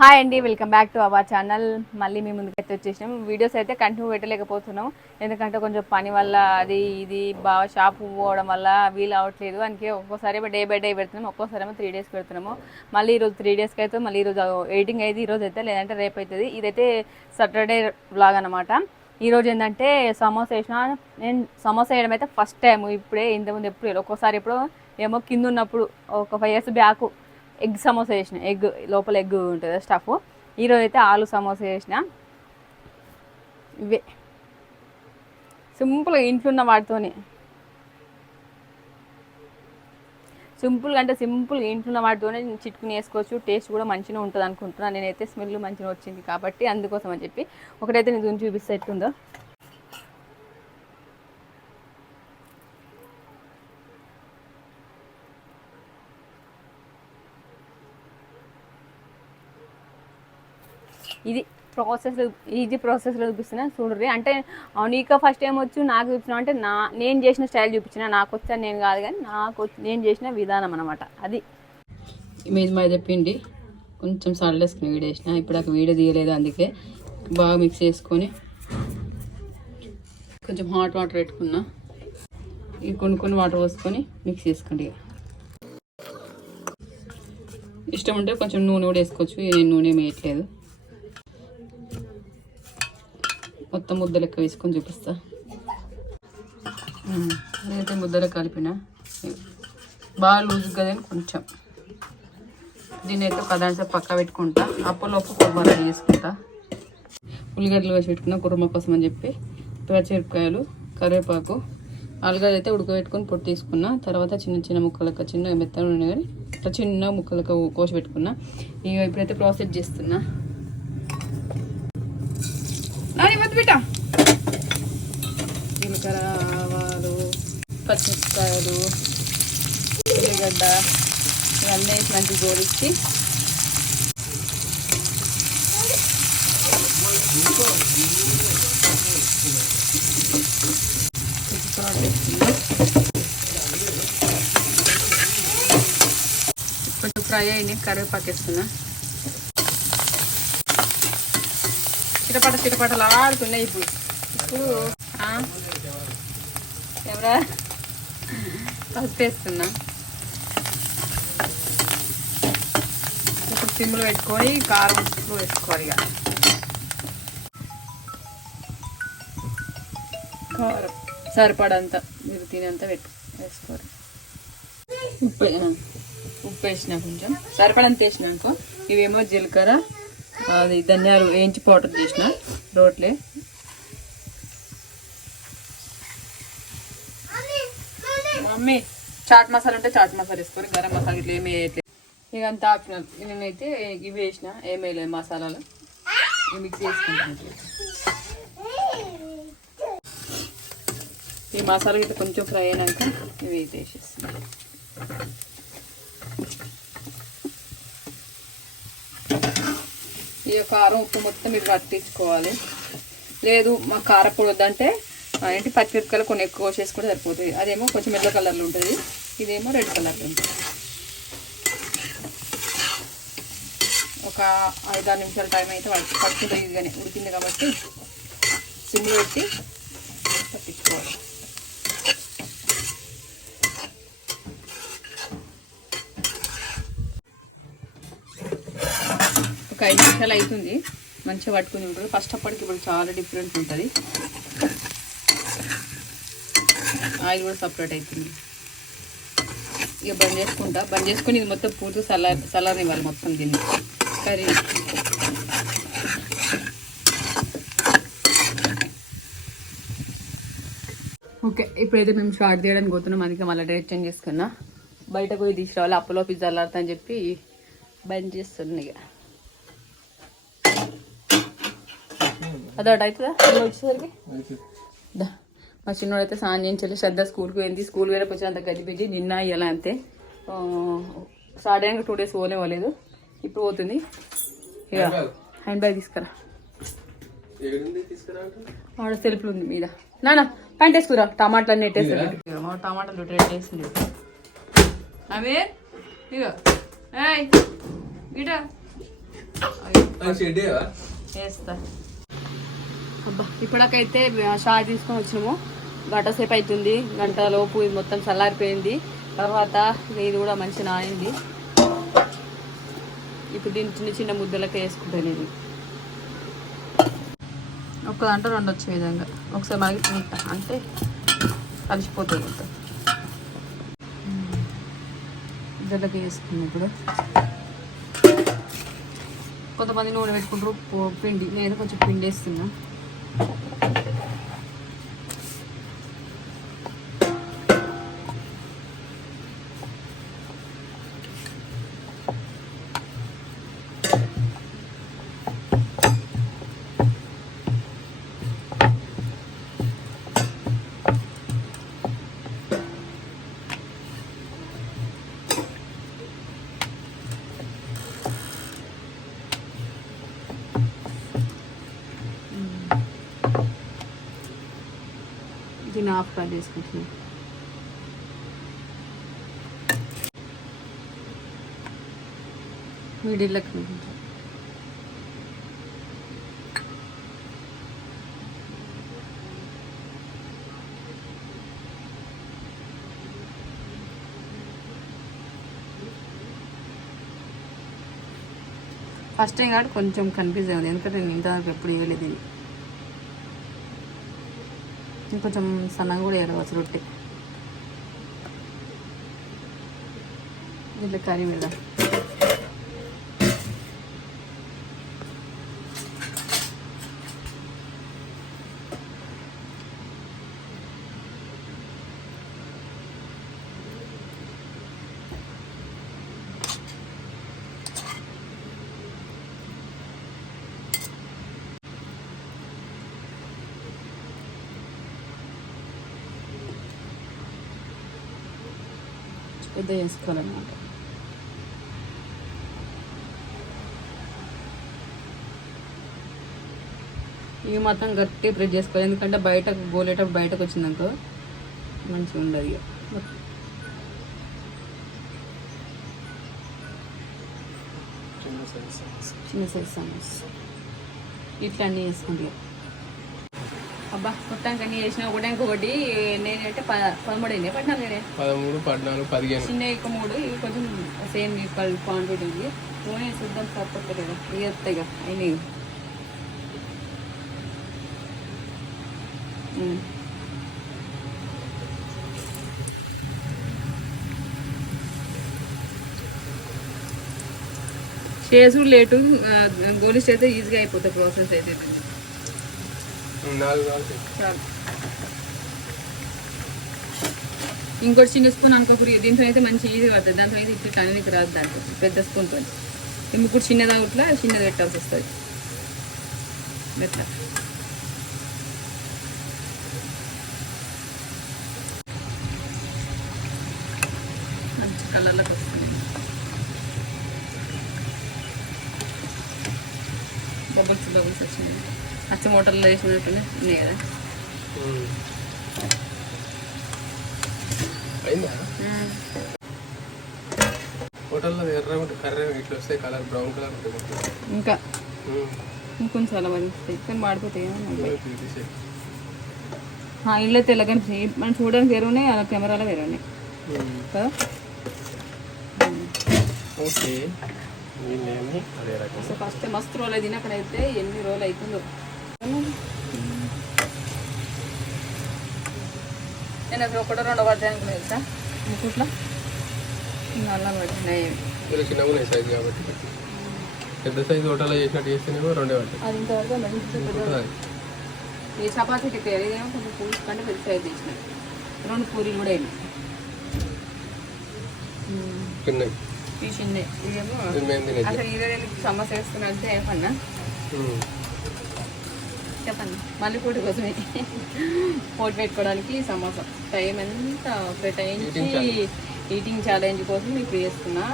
Hi అండి welcome back to our channel మళ్ళీ మీ ముందుకైతే వచ్చేసినాం. వీడియోస్ అయితే కంటిన్యూ పెట్టలేకపోతున్నాం. ఎందుకంటే కొంచెం పని వల్ల అది ఇది బాగా షాప్ పోవడం వల్ల వీలు అవ్వట్లేదు అందుకే ఒక్కోసారి డే బై డే పెడుతున్నాము ఒక్కోసారి ఏమో త్రీ డేస్ పెడుతున్నాము. మళ్ళీ ఈరోజు త్రీ డేస్కి అయితే మళ్ళీ ఈరోజు ఎడిటింగ్ అయితే ఈరోజు అయితే లేదంటే రేపు అవుతుంది ఇదైతే సాటర్డే బ్లాగ్ అనమాట ఈరోజు ఏంటంటే సమోసా వేసిన నేను సమోసా వేయడం అయితే ఫస్ట్ టైం ఇప్పుడే ఇంతకుముందు ఎప్పుడు ఒక్కోసారి ఎప్పుడు ఏమో కింద ఉన్నప్పుడు ఒక five years back egg samosa చేసిన ఎగ్ లోపల ఎగ్ ఉంటుంది స్టఫ్ ఈరోజు అయితే ఆలు సమోసా చేసిన. ఇవే. సింపుల్గా ఇంట్లో ఉన్న వాటితోనే. సింపుల్గా అంటే సింపుల్గా ఇంట్లో ఉన్న వాటితోనే చిట్టుకుని వేసుకోవచ్చు. టేస్ట్ కూడా మంచిగా ఉంటుంది అనుకుంటున్నాను నేనైతే స్మెల్ మంచిగా వచ్చింది కాబట్టి అందుకోసం అని చెప్పి. ఒకటైతే నేను చూపిస్తే ఎట్లుందో. ఇది ప్రాసెస్ ఈజీ ప్రాసెస్లో చూపిస్తున్నా చూడరి అంటే నీకు ఫస్ట్ టైం వచ్చు నాకు చూపించిన అంటే నా నేను చేసిన స్టైల్ చూపించిన నాకు వచ్చా నేను కాదు కానీ నాకు నేను చేసిన విధానం అనమాట అది. ఇమేజ్ మా చెప్పిండి కొంచెం సాల్ట్ వీడియో వేసిన ఇప్పుడు నాకు వీడియో తీయలేదు అందుకే బాగా మిక్స్ చేసుకొని కొంచెం హాట్ వాటర్ పెట్టుకున్నా. ఈ కొన్ని కొన్ని వాటర్ పోసుకొని మిక్స్ చేసుకోండి ఇష్టం ఉంటే కొంచెం నూనె కూడా వేసుకోవచ్చు. నేను నూనె వేయట్లేదు. మొత్తం ముద్ద లెక్క వేసుకొని చూపిస్తా. నేనైతే ముద్దలో కలిపిన. బాగా లూజ్ కదా కొంచెం. దీన్ని అయితే పదార్థం పక్క పెట్టుకుంటా. అప్పలోపు కుర్మా చేసుకుంటా ఉల్లిగడ్డలు వేసి పెట్టుకున్న కుర్మ కోసం అని చెప్పి. పచ్చిమిరపకాయలు కరివేపాకు ఆలుగడ్డ అయితే ఉడకబెట్టుకొని పొట్టు తీసుకున్నా. తర్వాత చిన్న చిన్న ముక్కలకు చిన్న మెత్తలు ఉన్నాయి కానీ చిన్న ముక్కలకు కోసి పెట్టుకున్నా. ఇక ఇప్పుడైతే ప్రాసెస్ చేస్తున్నా నాని వద్దు బిడ్డ జీలకర్ర ఆవాలు పచ్చిమిరపకాయలు ఉల్లిగడ్డ ఇవన్నీ వేసి మంచి జోడించి కొంచెం ఫ్రై అయ్యి కరివేపాకు వేస్తున్నా. చిటపట చిటపటలు ఆడుతున్నాయి ఇప్పుడు ఇప్పుడు ఎవరా? పసుపు వేస్తున్నా ఇప్పుడు సిమ్లో పెట్టుకొని కారం ఉప్పు వేసుకోవాలి ఇక. కారం. సరిపడంత మీరు తినేంత పెట్టు వేసుకోవాలి ఉప్పు ఉప్పు వేసిన కొంచెం. సరిపడంత వేసిన అనుకో ఇవేమో జీలకర్ర అది ధనియాలు వేయించి పౌడర్ చేసిన రోట్లే. మమ్మీ చాట్ మసాలా ఉంటే చాట్ మసాలా వేసుకొని గరం మసాలా ఇట్లా ఏమి వేయట్లేదు. ఇక అంతా ఆప్షనల్. నేనైతే ఇవి వేసిన ఏమి వేయలేదు మసాలాలు మిక్స్ చేసుకుంటాను. ఈ మసాలా ఇట్లా కొంచెం ఫ్రై అయినాక ఇవి అయితే వేసేస్తాను ఈ కారం ఉప్పు మొత్తం మీరు పట్టించుకోవాలి. లేదు మా కారపొడి వద్దంటే ఏంటి? పచ్చిమిరపకాయలు కొన్ని ఎక్కువ కోసేసుకుంటే సరిపోతుంది అదేమో కొంచెం ఎల్లో కలర్లో ఉంటుంది. ఇదేమో రెడ్ కలర్లో ఉంటుంది. ఒక ఐదారు నిమిషాల టైం అయితే పడుతుంది. పడుతుంది ఇదిగానే ఉడికింది కాబట్టి సిమ్లో పెట్టి పట్టించుకోవాలి. ఒక ఐదు నిమిషాలు అవుతుంది. మంచిగా పట్టుకుని ఉంటుంది ఫస్ట్ అప్పటికి ఇప్పుడు చాలా డిఫరెంట్ ఉంటుంది. ఆయిల్ కూడా సపరేట్ అవుతుంది ఇక బంద్ చేసుకుంటా. బంద్ చేసుకుని ఇది మొత్తం పూర్తి సలార్ సలార్ ఇవ్వాలి మొత్తం దీన్ని. కర్రీ. ఓకే ఇప్పుడైతే మేము స్టార్ట్ చేయడానికి పోతున్నాం. అందుకే మళ్ళీ డైరెక్ట్ చేంజ్ చేసుకున్నా. బయట పోయి తీసుకురావాలి. అప్పలో పిజ్జా అల్లాడుతా అని చెప్పి బంద్ చేస్తుంది ఇక. అదొకటి అవుతుందా? వచ్చేసరికి. దా. మా చిన్నోడు అయితే స్నానం చేయించాలి. శ్రద్ధ స్కూల్కి పోయింది. స్కూల్ వేరే అంత గజిబిజి నిన్న ఇలా అంతే. అయ్యాక టూ డేస్ పోలే పోలేదు. ఇప్పుడు పోతుంది. ఇక హ్యాండ్ బ్యాగ్ తీసుకురా. ఆడ సెల్ఫ్లు ఉంది మీద. నాన్న ప్యాంట్ వేసుకురా. టమాటాలు అన్ని ఎట్టేస్తారు టమాటాలు వేసింది అవే ఇగో ఏయ్ గిట వేస్తా అబ్బా ఇప్పటికైతే షార్ట్ తీసుకొని వచ్చినాము. గంట సేపు అవుతుంది గంటలోపు ఇది మొత్తం చల్లారిపోయింది. తర్వాత ఇది కూడా మంచి నానింది. ఇప్పుడు దీన్ని చిన్న చిన్న ముద్దలకే వేసుకుంటాను ఇది ఒక గంట రెండు వచ్చే విధంగా. ఒకసారి మనకి అంటే కలిసిపోతుంది మొత్తం. ఇద్దరికి వేసుకున్నాం ఇప్పుడు. కొంతమంది నూనె పెట్టుకుంటారు. పిండి. నేను కొంచెం పిండి వేస్తున్నా. దీన్ని ఆఫ్ కట్ చేసుకుంటున్నాను మిడిల్లోకి ఫస్ట్ టైం కాబట్టి కొంచెం కన్ఫ్యూజ్ అయింది ఎందుకంటే నేను ఇంతవరకు ఎప్పుడు ఇవ్వలేదు. ఇది ఇంకొంచెం సన్నగా కూడా వేయవచ్చు రొట్టె దీంట్లో కర్రీ మీద పెద్ద చేసుకోవాలన్నమాట. ఇవి మాత్రం గట్టి ప్రెస్ చేసుకోవాలి. ఎందుకంటే బయటకు గోలేటప్పుడు బయటకు వచ్చిందనుకో మంచిగా ఉండదు ఇక. చిన్న సైజ్ సమోస్ ఇట్లా అన్నీ వేసుకుంటాం అబ్బా మొత్తానికి అన్నీ వేసినా కూడా ఇంకొకటి నేనంటే పదమూడు అయినాయి పట్టినాను నేనే పదమూడు పద్నాలుగు పదిహేను. చిన్న ఇక మూడు ఇవి కొంచెం సేమ్ ఈక్వల్ క్వాంటిటీ ఉంది. నూనె చూద్దాం సరిపోతుంది కదా. ఇవి వస్తాయి కదా అయినాయి. చేసుడు లేటు గోలిస్ట్ అయితే ఈజీగా అయిపోతుంది ప్రాసెస్ అయితే ఇది. నాలుగు నాలుగు చాలు ఇంకోటి చిన్న స్పూన్ అనుకోకూడదు. దీంతో అయితే మంచి ఈజీ పడుతుంది. దాంతో అయితే ఇట్లా అనేది రాదు దాంట్లో. పెద్ద స్పూన్తో ఇంకొకటి చిన్నదా ఇట్లా చిన్నది పెట్టాల్సి వస్తుంది. ఇట్లా మంచి కలర్లోకి వస్తుంది. డబుల్స్ డబుల్స్ వచ్చినాయి. అచ్చ మోటార్లో వేసినట్టునే ఉన్నాయి కదా. హోటల్లో ఎర్ర కర్ర ఇట్లా వస్తాయి కలర్ బ్రౌన్ కలర్ ఉంటుంది ఇంకా. ఇంకొంచెం అలా వస్తాయి కానీ మాడిపోతాయి ఇల్లు తెల్లగానే మనం చూడడానికి వేరే ఉన్నాయి అలా కెమెరాలో వేరే ఉన్నాయి ఉమ్. కదా? ఓకే. ఫస్ట్ మస్తు రోజులు అయితే ఎన్ని రోజులు అవుతుందో నేను అక్కడ ఒకటో రెండో పడ్డాయి అనుకున్నా తెలుసా ముక్కుట్లో నల్ల పడినాయి చిన్నగా సైజు కాబట్టి. పెద్ద సైజు హోటల్లో చేసినట్టు చేస్తేనేమో రెండే పట్టాయి అది ఇంతవరకు మంచి ఈ చపాతీకి ఇదేమో కొంచెం పూరి కంటే పెద్ద సైజ్ తీసిన రెండు పూరీలు కూడా అయినాయి. చిన్నవి ఈ చిన్న ఇవేమో ఇది మేము తినేది అసలు ఇదే సమస్య వేస్తున్నా అంటే ఏమన్నా. చెప్పండి. మళ్ళీ పూట కోసమే. పోటీ పెట్టుకోవడానికి సమోసా. టైం ఎంత? కేటాయించి. ఈటింగ్ ఛాలెంజ్ కోసం ఇప్పుడు చేస్తున్నా.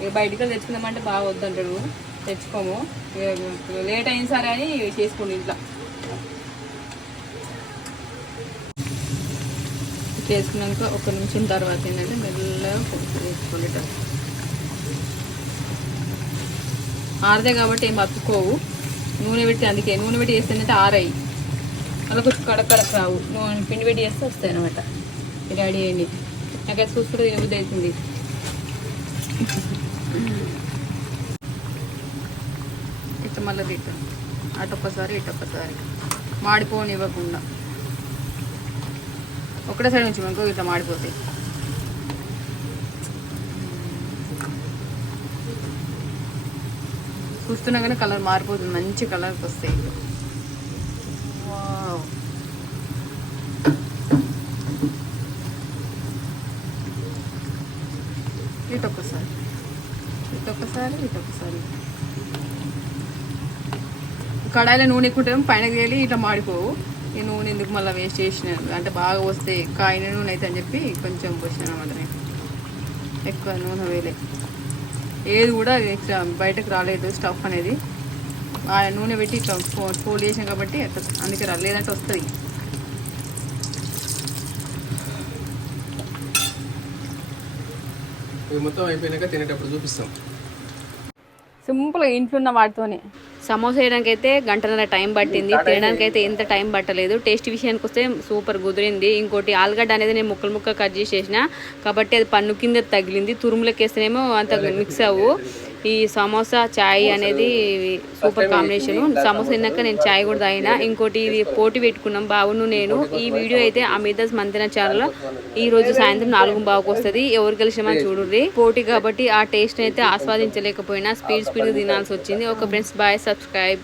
ఇక బయటికి తెచ్చుకుందామంటే బాగా వద్దంటాడు. తెచ్చుకోము. లేట్ అయిన సరే అని చేసుకోండి ఇంట్లో. చేసుకున్నాక ఒక నిమిషం తర్వాత ఏంటంటే మెల్లగా వేసుకోండి ఆరదే కాబట్టి ఏం అతుక్కోవు నూనె పెట్టి అందుకే నూనె పెట్టి చేస్తుందంటే ఆరాయి అలా కొంచెం కడక్ రావు నూనె పిండి పెట్టి చేస్తే వస్తాయి అనమాట రెడీ అయ్యింది. నాకైతే చూసుకుంటే తినబుద్ధి అవుతుంది. ఇట్లా మళ్ళీ రిటర్న్ అటు ఒక్కసారి ఇటు ఒక్కసారి మాడిపోనివ్వకుండా. ఒకటే సైడ్ నుంచి మనకు ఇట్లా మాడిపోతాయి. చూస్తున్నాగానే కలర్ మారిపోతుంది. మంచి కలర్కి వస్తాయి వావ్. ఇటు ఒక్కసారి. ఒక్కసారి ఇటు ఒక్కసారి. కడాయిలో నూనె ఎక్కుంటాం పైన తేలి ఇట్లా మాడిపోవు. ఈ నూనె ఎందుకు మళ్ళీ వేస్ట్ చేసినాను అంటే బాగా వస్తే కాయిన నూనె అయితే అని చెప్పి కొంచెం పోసినాను అన్నమాట నేను ఎక్కువ నూనె వేలే ఏది కూడా బయటకు రాలేదు స్టఫ్ అనేది. ఆ నూనె పెట్టి ఇట్లా ఫోల్డ్ చేసాం కాబట్టి అందుకే రాలేదు లేదంటే వస్తుంది. మొత్తం అయిపోయినాక తినేటప్పుడు చూపిస్తాం. సింపుల్గా ఇంట్లో ఉన్న వాటితోనే. సమోసా చేయడానికి అయితే గంటన్నర టైం పట్టింది. తినడానికి అయితే ఎంత టైం పట్టలేదు. టేస్ట్ విషయానికి వస్తే సూపర్ కుదిరింది. ఇంకోటి ఆలుగడ్డ అనేది నేను ముక్కలు ముక్కలు కట్ చేసేసిన కాబట్టి అది పన్ను కింద తగిలింది. తురుములకి వేస్తేనేమో అంత మిక్స్ అవ్వు. ఈ సమోసా చాయ్ అనేది సూపర్ కాంబినేషన్. సమోసా తిన్నాక నేను చాయ్ కూడా తాగిన. ఇంకోటి ఇది పోటీ పెట్టుకున్నాం బావును నేను. ఈ వీడియో అయితే అమితాజ్ మంతెన ఛానల్ ఈ రోజు సాయంత్రం నాలుగు బావుకు వస్తుంది. ఎవరు గెలిచామని చూడుర్రి. పోటీ కాబట్టి ఆ టేస్ట్ అయితే ఆస్వాదించలేకపోయినా. స్పీడ్ స్పీడ్ తినాల్సి వచ్చింది. ఒక ఫ్రెండ్స్ బాయ్. సబ్స్క్రైబ్.